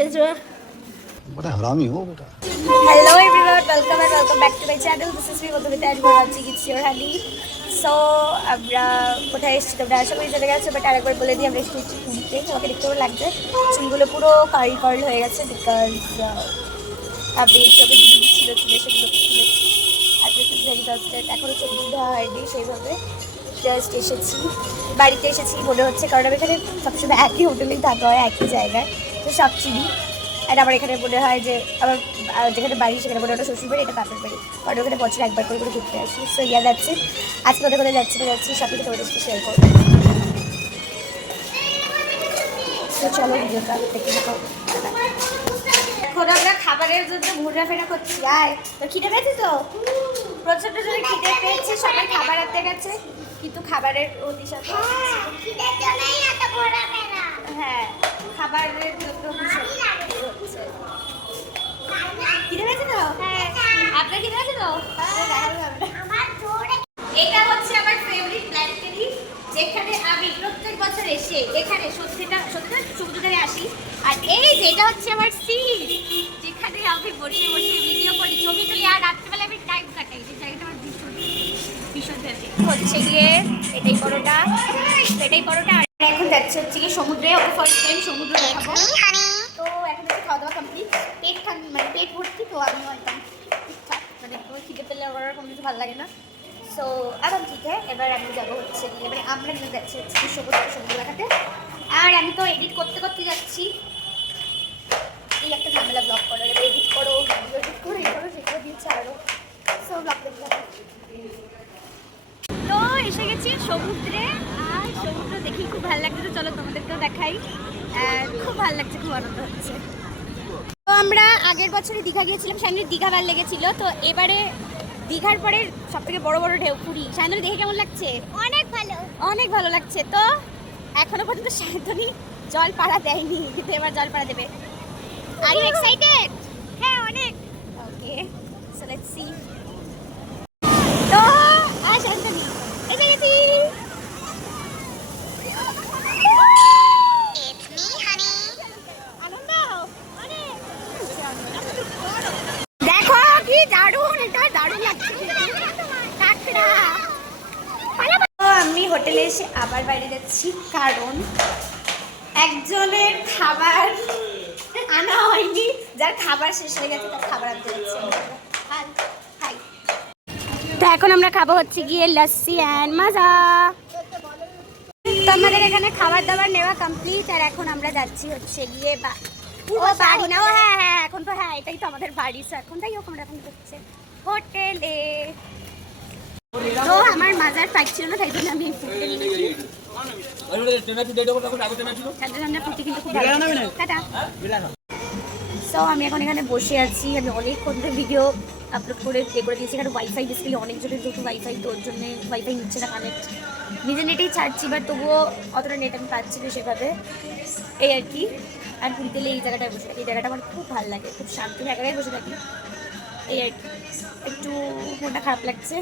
भेजो। बड़ा हरामी हो बेटा। Hello everyone, welcome back to my channel. This is me Madhumita and you are watching it's your honey. So আমরা কোথায় এসেছি তোমরা আশা করি জেনে গেছো, বাট আরেকবার বলে দিই আমরা এসেছি পুরীতে। তোমাকে দেখতেও লাগছে চুলগুলো পুরো কার্ল কার্ল হয়ে গেছে বিকজ আপনি সবে দিদি ছিল চুলে সেগুলো খুলেছি। আর দিস ইজ ভেরি জাস্টেড, এখনও চোখ ধোয়া হয়নি সেইভাবে। জাস্ট এসেছি, বাড়িতে এসেছি মনে হচ্ছে, কারণ আমি এখানে সবসময় একই হোটেলেই থাকা হয়, একই জায়গায়, তো সব চিনি। আর আমার এখানে মনে হয় যে আমার যেখানে বাড়ি সেখানে মনে হয় শ্বশুর বাড়ি, এটা বাপের বাড়ি, কারণ ওখানে বছর একবার করে করে ঘুরতে আসি। সো ইয়া যাচ্ছি, আজকে কোথায় কোথায় যাচ্ছি সব কিছু তোমাদের সাথে শেয়ার করবো। তো চলো ভিডিওটা দেখতে থাকো। এখন আমরা খাবারের জন্য ঘোরাফেরা করছি। আয় তো খিদে পেয়েছি, তো প্রচণ্ড জোরে খিদে পেয়েছে, সবাই খাবার আনতে গেছে, কিন্তু খাবারের অতিশয় হ্যাঁ খাবারের জন্য হচ্ছে। খিদে পেয়েছে তো? আপনার খিদে পেয়েছে তো? এটা হচ্ছে আমার ফেভারিট ব্ল্যাঙ্কেটি, যেখানে আমি প্রত্যেক বছর এসে এখানে সত্যিটা সমুদ্রে আসি। আর এই যে এটা হচ্ছে আমার সিট, যেখানে আমি বসে বসে ভিডিও করি, ছবি তুলি, আর রাত্রেবেলা আমি টাইম কাটাই। যে জায়গাটা আমার ভীষণ ভীষণ ফেভারিট হচ্ছে গিয়ে এটাই পরোটা। আর এখন যাচ্ছে হচ্ছে গিয়ে সমুদ্রে, ওকে ফার্স্ট টাইম সমুদ্র দেখাবো। তো এখন হচ্ছে খাওয়া দাওয়া কমপ্লিট, মানে পেট ভর্তি, তো আমি একদম ঠিকঠাক, মানে তোমার খিদে পেলে আমার কোনো কিছু ভালো লাগে না। সো এখন ঠিক আছে, এবার আমি যাবো হচ্ছে গিয়ে, এবারে আমরা নিয়ে যাচ্ছি হচ্ছে সমুদ্র দেখাতে। আর আমি তো এডিট করতে করতে যাচ্ছি, এই একটা ঝামেলা, ব্লগ করো, এবার এডিট করো, ভিডিও এডিট করো, এই করো সেগুলো দিচ্ছে আরও। সো ব্লগ দেখতে হবে। তো এসে গেছি সমুদ্রে, আর সমুদ্র দেখি খুব ভালো লাগছে, তো চলো তোমাদেরকেও দেখাই। খুব ভালো লাগছে, খুব আনন্দ হচ্ছে। তো আমরা আগের বছরই দীঘা গিয়েছিলাম, সামনে দীঘা ভালো লেগেছিল, তো এবারে দীঘার পরে সব থেকে বড় বড় ঢেউ পুরী। শান্তনী দেখে কেমন লাগছে? অনেক ভালো লাগছে। তো এখনো পর্যন্ত শান্তনী জল পাড়া দেয়নি, কিন্তু এবার জল পাড়া দেবে। Are you excited? হ্যাঁ অনেক। Okay, so let's see. তো শান্তনী এসে গেছি। দেখো কি দারুণ, এটা দারুণ লাগছে। আমি হোটেলে এসে আবার বাইরে যাচ্ছি, কারণ একজনের খাবার আনা হয়নি, যার খাবার শেষ হয়ে গেছে তার খাবার আনতে যাচ্ছি। তো এখন আমরা খাবো হচ্ছে গিয়ে লস্যি অ্যান্ড মাজা। তো আমাদের এখানে খাবার দাবার নেওয়া কমপ্লিট, আর এখন আমরা যাচ্ছি হচ্ছে গিয়ে বাড়ি না। ও হ্যাঁ, এখন তো হ্যাঁ এটাই তো আমাদের বাড়ি। তো এখন তাই আমরা এখন হচ্ছে হোটেলে। তো আমার মাজার ফ্লাইট ছিল না, তাই জন্য আমি ফুটে নিয়েছি। সো আমি এখন এখানে বসে আছি, আমি অনেকক্ষণ ধরে ভিডিও আপলোড করে দিয়েছি। এখানে ওয়াইফাই বেসিক্যালি অনেক জনের যেহেতু ওয়াইফাই, তো ওর জন্য ওয়াইফাই নিচ্ছে না কানেক্ট, নিজের নেটেই ছাড়ছি, বাট তবুও অতটা নেট আমি পাচ্ছি না সেভাবে, এই আর কি। আর পুরীতে এই জায়গাটায় বসে থাকি, এই জায়গাটা আমার খুব ভালো লাগে, খুব শান্ত জায়গায় বসে থাকি, এই আর কি। একটু মনটা খারাপ লাগছে,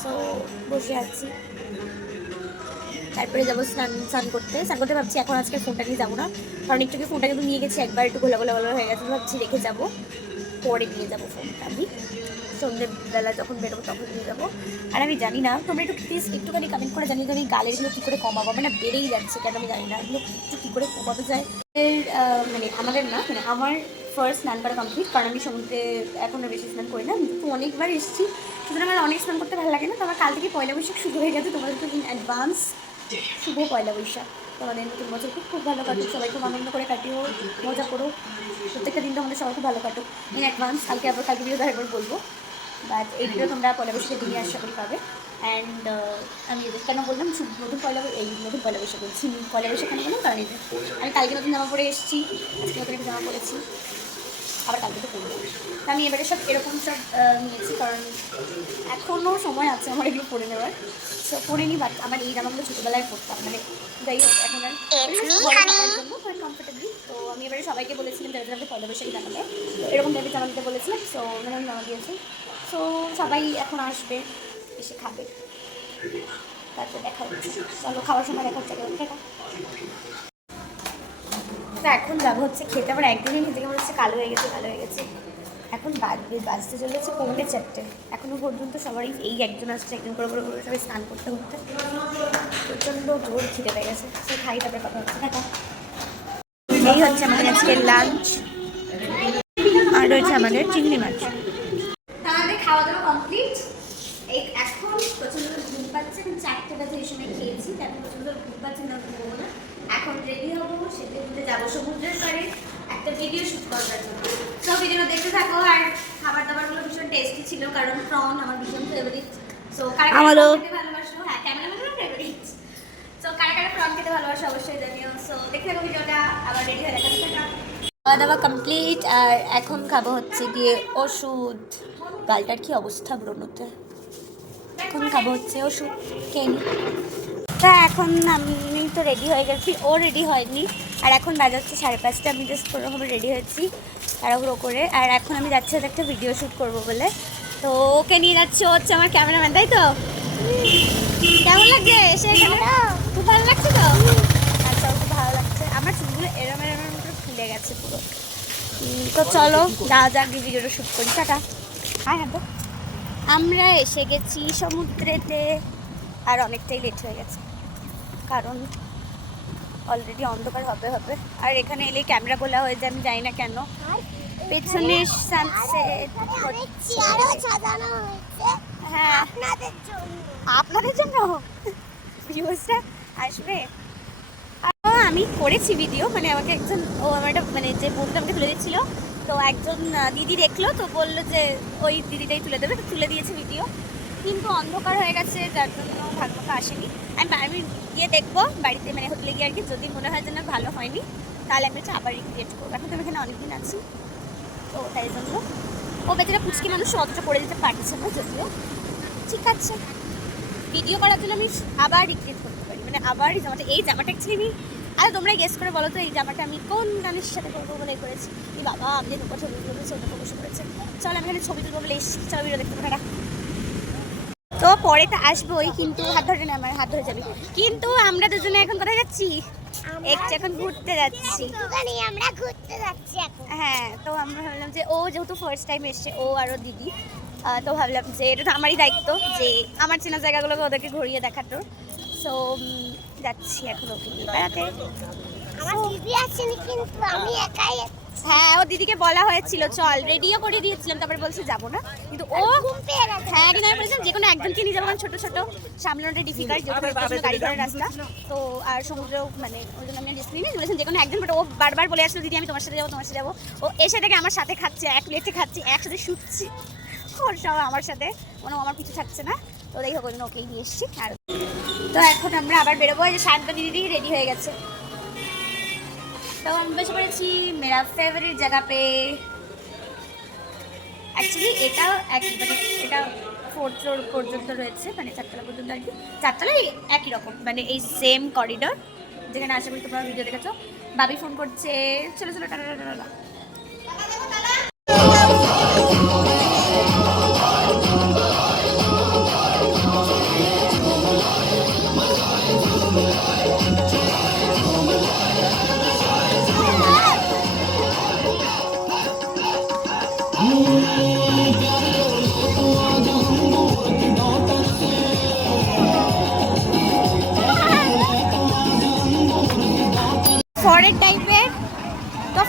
সো বসে আছি। তারপরে যাবো স্নান করতে ভাবছি। এখন আজকে ফোনটা নিয়ে যাবো না, কারণ একটু ফোনটা কিন্তু নিয়ে গেছি একবার, একটু গোলা হয়ে গেছে, ভাবছি রেখে যাবো, পরে নিয়ে যাবো ফোনটা। আমি সন্ধ্যেবেলা যখন বেরোবো তখন নিয়ে যাবো। আর আমি জানি না, তোমরা একটু প্লিজ একটুখানি কমেন্ট করে জানিয়ে যে আমি গালেরগুলো কী করে কমাবো, মানে বেড়েই যাচ্ছে কেন আমি জানি না, এগুলো একটু কী করে কমাতে যায়। মানে আমাদের না, মানে আমার ফার্স্ট স্নান করা কমপ্লিট, কারণ আমি সমুদ্রে এখনও বেশি স্নান করি না, কিন্তু অনেকবার এসেছি, সুতরাং আমার অনেক স্নান করতে ভালো লাগে না। তো আমার কাল থেকে পয়লা বৈশাখ শুরু হয়ে গেছে, তোমাদের তো ইন অ্যাডভান্স শুভ পয়লা বৈশাখ। তোমাদের নতুন বছর খুব ভালো কাটুক, সবাই খুব আনন্দ করে কাটিও, মজা করো, প্রত্যেকটা দিনটা আমাদের সবাই খুব ভালো কাটুক ইন অ্যাডভান্স। কালকে ভিডিওটা একবার বলবো, বাট এই ভিডিও তোমরা পয়লা বৈশাখের দিনই আশা করি পাবে। অ্যান্ড আমি এদের কেন বললাম নতুন পয়লা বৈশাখ বলছি, পয়লা বৈশাখ কেন বললাম, কারণ আমি কালকে নতুন জামা পরে এসেছি, আজকে নতুন একটা জামা পরেছি, আবার কালকে তো পরবো। তো আমি এবারে সব এরকম সব নিয়েছি, কারণ এখনও সময় আছে আমার এগুলো পরে নেওয়ার। সো পরে নিই, বাট আমার এই জামাগুলো ছোটোবেলায় পরতাম, মানে যাই হোক এখন আর জন্য খুব কমফোর্টেবলি। তো আমি এবারে সবাইকে বলেছিলাম যাদের আমাকে পয়লা বৈশাখী জানালে, তো এরকম টাইপের জামা দিতে বলেছিলাম। সো ওনারা জামা দিয়েছে, সো সবাই এখন আসবে, এসে খাবে, তারপর দেখা হচ্ছে। চলো খাওয়ার সময় দেখা হচ্ছে। তো এখন যাবো হচ্ছে খেতে। আমার একদিনই খেতে মনে হচ্ছে কালো হয়ে গেছে, কালো হয়ে গেছে। এখন বাজতে চলে যাচ্ছে 4:45। এখনো পর্যন্ত সবারই এই একজন আসছে, একজন করে করে করে সবাই স্নান করতে করতে প্রচণ্ড জোর খিদে পেয়ে গেছে। সে খাই, তারপরে কথা হচ্ছে। দেখা এই হচ্ছে আমাদের আজকের লাঞ্চ, আর রয়েছে আমাদের চিংড়ি মাছ। আমাদের খাওয়া দাওয়া কমপ্লিট। এখন প্রচণ্ড ঘুম পাচ্ছে, এখন 4টে বাজে এই সময় খেয়েছি, তারপর প্রচণ্ড ঘুম পাচ্ছে না, ঘুমবো না। এখন রেডি হবো, সেটা ঘুরতে যাবো সমুদ্রের পাড়ে একটা ভিডিও শুট করার জন্য। সো ভিডিও দেখতে থাকো। আর খাবার দাবারগুলো ভীষণ টেস্টি ছিল, কারণ প্রন আমার ভীষণ ফেভারিট। সো কারা কারা খেতে ভালোবাসো, হ্যাঁ ক্যামেরাম্যানের ফেভারিট। সো কারা কারা প্রন খেতে ভালোবাসো অবশ্যই জানিও। সো দেখতে থাকো ভিডিওটা, আবার রেডি হয়ে দেখা। খাওয়া দাওয়া কমপ্লিট, আর এখন খাবো হচ্ছে গিয়ে ওষুধ। গালটার কি অবস্থা ব্রণতে। এখন খাবো হচ্ছে ওষুধ কেনি। তা এখন আমি তো রেডি হয়ে গেছি, ও রেডি হয়নি। আর এখন বাজে হচ্ছে 5:30। আমি জাস্ট কোনোভাবে রেডি হয়েছি তাড়াহুড়ো করে। আর এখন আমি যাচ্ছি হচ্ছে একটা ভিডিও শ্যুট করবো বলে। তো ওকে নিয়ে যাচ্ছি, ও হচ্ছে আমার ক্যামেরাম্যান, তাই তো? কেমন লাগছে এসে এখানে? খুব ভালো লাগছে তো? আচ্ছা, খুব ভালো লাগছে। আমার চুলগুলো এরম এরমের মতো ফুলে গেছে পুরো। তো চলো যাওয়া যাক, ভিডিওটা শ্যুট করি। টাটা। হ্যাঁ হ্যাঁ, আমরা এসে গেছি সমুদ্রেতে। আর অনেকটাই লেট হয়ে গেছে, কারণ অলরেডি অন্ধকার হবে হবে। আর এখানে এলে ক্যামেরা বলা হয়ে যায়, আমি জানি না কেন। পেছনে সানসেট, হ্যাঁ আপনাদের জন্য ভিউজটা আসবে। আমি করেছি ভিডিও, মানে আমাকে একজন, ও আমার একটা মানে যে বন্ধু আমাকে তুলে দিচ্ছিল, তো একজন দিদি দেখলো, তো বললো যে ওই দিদিটাই তুলে দেবে, তো তুলে দিয়েছে ভিডিও। কিন্তু অন্ধকার হয়ে গেছে, যার জন্য ভালো আসেনি। আমি গিয়ে দেখবো বাড়িতে, মানে হোটেলে গিয়ে আর কি। যদি মনে হয় যে না ভালো হয়নি, তাহলে আমি হচ্ছে আবার রিক্রিয়েট করবো। এখন তো আমি এখানে অনেকদিন আছি, তো তাই জন্য ও বেচারা পুচকি মানুষ অতটা করে দিতে পারছে না, যদিও ঠিক আছে। ভিডিও করার জন্য আমি আবার রিক্রিয়েট করতে পারি, মানে আবার এই জামাটা অ্যাকচুয়ালি আর তোমরা গেস করে বলো তো এই জামাটা আমি কোন গানের সাথে করবো বলে করেছি। এই বাবা আমি যে দুটো ছবি তুলেছি, ওটা বসে করেছে। চল আমি এখানে ছবি তুলবো বলে এসেছি, চলো ভিডিও দেখতে পারা। তো পরে তো আসবোই, কিন্তু হাত ধরে না, আমার হাত ধরে যাবি। কিন্তু আমরা দুজনে এখন কোথায় যাচ্ছি? এখন ঘুরতে যাচ্ছি। আমরা ঘুরতে যাচ্ছি এখন। হ্যাঁ, তো আমরা ভাবলাম যে ও যেহেতু ফার্স্ট টাইম এসছে, ও আরও দিদি, তো ভাবলাম যে এটা তো আমারই দায়িত্ব যে আমার চেনা জায়গাগুলোকে ওদেরকে ঘুরিয়ে দেখাতো। সো যাচ্ছি এখন ওকে নিয়ে বেড়াতে। আমার দিদি আসেনি, কিন্তু আমি একাই। হ্যাঁ, ও দিদিকে বলা হয়েছিল চল, রেডিও করে দিয়েছিলাম, তারপরে বলছে যাবো না। কিন্তু ও ঘুম পেয়ে গেছে। হ্যাঁ, কিন্তু আমি বলেছিলাম যে কোনো একজনকে নিয়ে যাবো, কারণ ছোটো ছোটো সামলানোটা ডিফিকাল্ট, যেহেতু গাড়ি ঘোড়ার রাস্তা। তো আর সমুদ্রেও মানে ওই জন্য আমি রিস্ক নিয়ে বলেছিলাম যে কোনো একজন। বাট ও বারবার বলে আসলো দিদি আমি তোমার সাথে যাবো, তোমার সাথে যাবো। ও এসে থেকে আমার সাথে খাচ্ছে, এক প্লেটে খাচ্ছি, একসাথে শুটছি, ওর সব আমার সাথে, কোনো আমার কিছু থাকছে না। তো যাই হোক, ওই জন্য ওকেই নিয়ে এসেছি। আর তো এখন আমরা আবার বেরোবো। এই যে শান্ত দিদি রেডি হয়ে গেছে। তো আমি বসে পড়েছি মেরা ফেভারিট জায়গা পে। অ্যাকচুয়ালি এটাও একই, মানে এটা 4th ফ্লোর পর্যন্ত রয়েছে, মানে 4তলা পর্যন্ত আর কি। 4তলায় একই রকম, মানে এই সেম করিডোর, যেখানে আশা করি তোমরা ভিডিও দেখেছো। বাবি ফোন করছে, চলো চলো টাটা টাটা টাটা।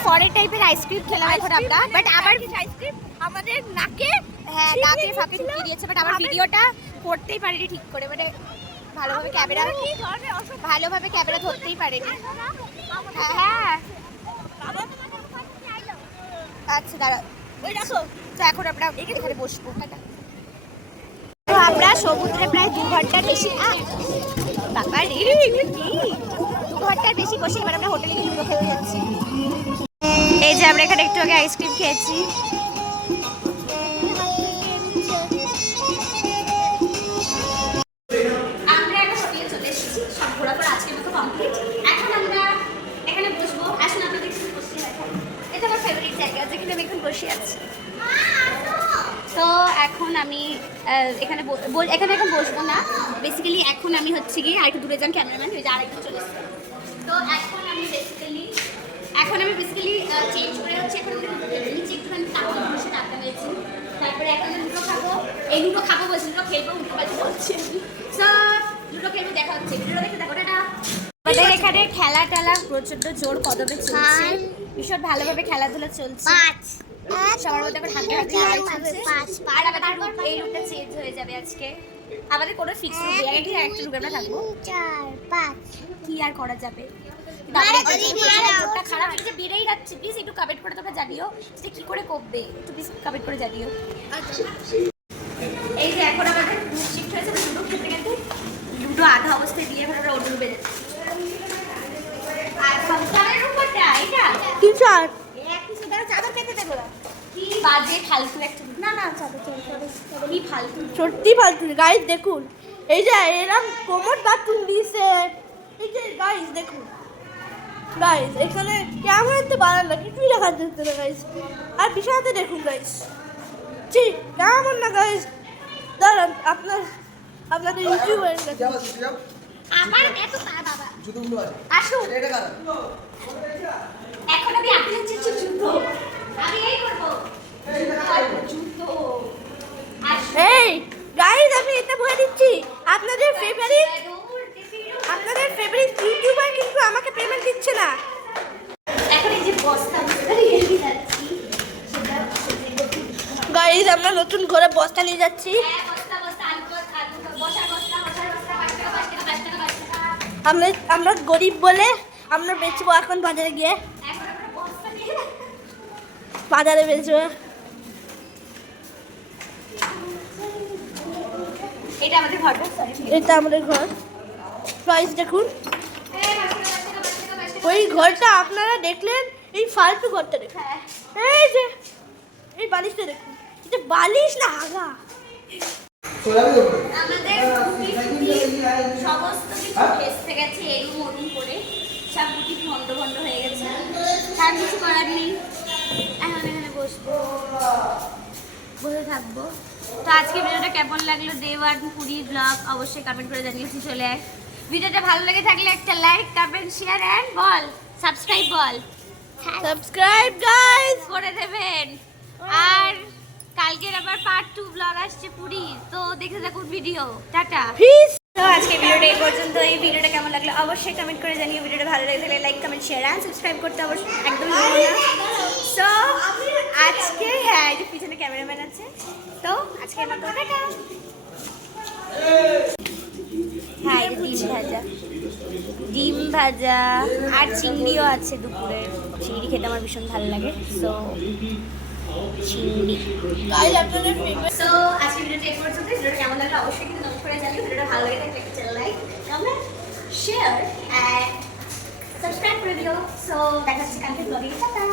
ফরেন টাইপের আইসক্রিম খেলাম এখন আমরা, বাট আবার আইসক্রিম আমাদের নাকে, হ্যাঁ নাকে ফাঁকে ঢুকিয়ে দিয়েছে। বাট আবার ভিডিওটা করতেই পারিনি ঠিক করে, মানে ভালোভাবে ক্যামেরা ধরতেই পারিনি। হ্যাঁ আচ্ছা দাঁড়া, ওই দেখো। তো এখন আমরা এখানে বসবো। তো আমরা সমুদ্রে প্রায় 2 ঘন্টার বেশি, বাবা রে 2 ঘন্টার বেশি বসে এবার আমরা হোটেলে গিয়ে দুটো খেতে যাচ্ছি। এই যে আমরা এখানে একটু আগে আইসক্রিম খেয়েছি। আমরা এখন হোটেলে চলে এসেছি, সব ঘোরাফোরা আজকের মতো কমপ্লিট। এখন আমরা এখানে বসবো। আসুন আপনাদের একটু বসে রাখা, এটা আমার ফেভারিট জায়গা, যেখানে আমি এখন বসে আছি। তো এখন আমি এখানে এখন বসবো না, বেসিক্যালি এখন আমি হচ্ছে গিয়ে আরেকটু দূরে যান ক্যামেরাম্যান, ওই যে আরেকটু চলে এসছে। তো এখন আমি বেসিক্যালি এখন আমি বেসিক্যালি চেঞ্জ করে হচ্ছে এখন নিচে একটুখানি তাকিয়ে বসে টাকা নিয়েছি। তারপরে এখন আমি লুডো খাবো, এই লুডো খাবো বলছি, লুডো খেলবো, উল্টো পাল্টা বলছি। সব লুডো খেলবো, দেখা হচ্ছে ভিডিও দেখতে দেখো টাটা। আমাদের এখানে খেলা টেলা প্রচন্ড জোর কদমে চলছে, ভীষণ ভালোভাবে খেলাধুলা চলছে। সবার মধ্যে এখন হাতে হাতে চলছে। আর আমাদের এই রুটটা চেঞ্জ হয়ে যাবে আজকে। আমাদের কোনো ফিক্স রুট নেই, আগে একটা রুটে আমরা থাকবো। 4 5 কি আর করা যাবে, খারাপ যে বেড়েই যাচ্ছে। প্লিজ একটু কমেন্ট করে তোমরা জানিও যে কি করে কমবে, একটু প্লিজ কমেন্ট করে জানিও। এই যে এখন আমাদের গ্রুপ শিফট হয়েছে লুডো খেলতে খেলতে, লুডো আধা অবস্থায় দিয়ে এখন আমরা অন্য রুমে যাচ্ছি। আর সংসারের উপরটা এটা 3 একই সুন্দর চাদর পেতে দেবো না, কি বাজে ফালতু একটা। না না চাদর কি ফালতু, সত্যি ফালতু গাইস দেখুন, এই যে এরকম কোমর বাথরুম দিয়েছে, এই যে গাইস দেখুন গাইস, এখানে ক্যামেরাতে বানানো কিছুই দেখা যাচ্ছে না গাইস। আর বিশালতে দেখুন গাইস, জি কেমন না গাইস। দাঁড়ান আপনাদের ইউটিউবের কাছে আমার এত বাবা আসুন। এখন আমি আপনি হচ্ছে জুতো, আমি এই করবো জুতো। এই গাইস আমি এটা বলে দিচ্ছি, আপনাদের ফেভারিট ইউটিউবার কিন্তু আমাকে পেমেন্ট দিচ্ছে না। এখন এই যে বস্তা নিয়ে যাচ্ছি, গাইস আমরা নতুন ঘরে বস্তা নিয়ে যাচ্ছি। বস্তা বস্তা আলু বস্তা বসার বস্তা 5 টাকা 5 টাকা 5 টাকা 5 টাকা 5 টাকা। আমরা গরিব বলে আমরা বেচবো এখন বাজারে গিয়ে, এখন আমরা বস্তা নিয়ে বাজারে বেচবো। এটা আমাদের ঘরটা, সরি এটা আমাদের ঘর গাইস দেখুন, ওই ঘরটা আপনারা দেখলেন, এই ফালতু ঘরটা দেখুন। এই যে এই বালিশটা দেখুন, এটা বালিশ না হাগা। আমাদের সমস্ত কিছু ভেস্তে গেছে, এরুম ওরুম করে সব গুটি ভন্ড ভন্ড হয়ে গেছে, তার কিছু করার নেই। এখন এখানে বসে থাকবো। তো আজকে ভিডিওটা কেমন লাগলো, দেওয়ার পুরী ব্লগ অবশ্যই কমেন্ট করে জানিয়েছি। চলে আয়, ভিডিওটা ভালো লেগে থাকলে একটা like comment share and ball subscribe subscribe guys করে দেবেন। আর কালকের আবার পার্ট 2 ব্লগ আসছে পুরী, তো দেখে থাকুন ভিডিও। টাটা। প্লিজ। তো আজকে ভিডিওটা এই পর্যন্ত। এই ভিডিওটা কেমন লাগলো অবশ্যই কমেন্ট করে জানিও। ভিডিওটা ভালো লাগলে like comment share and subscribe করতে অবশ্যই একদম ভুলবেন না। সো আজকে হ্যাঁ, এই যে পিছনে ক্যামেরাম্যান আছে, তো আজকের মতো টাটা। হ্যাঁ, এই যে ডিম ভাজা আর চিংড়িও আছে দুপুরে। চিংড়ি খেতে আমার ভীষণ ভালো লাগে, সো চিংড়ি। গাইস আপনাদের ফেভারিট। সো আজকে ভিডিওটা এই পর্যন্ত। ভিডিওটা কেমন লাগলো অবশ্যই কিন্তু কমেন্ট করে জানিও। ভিডিওটা ভালো লাগে থাকলে একটা like comment share and subscribe করে দিও। সো দেখা হচ্ছে কালকে ব্লগে। টাটা।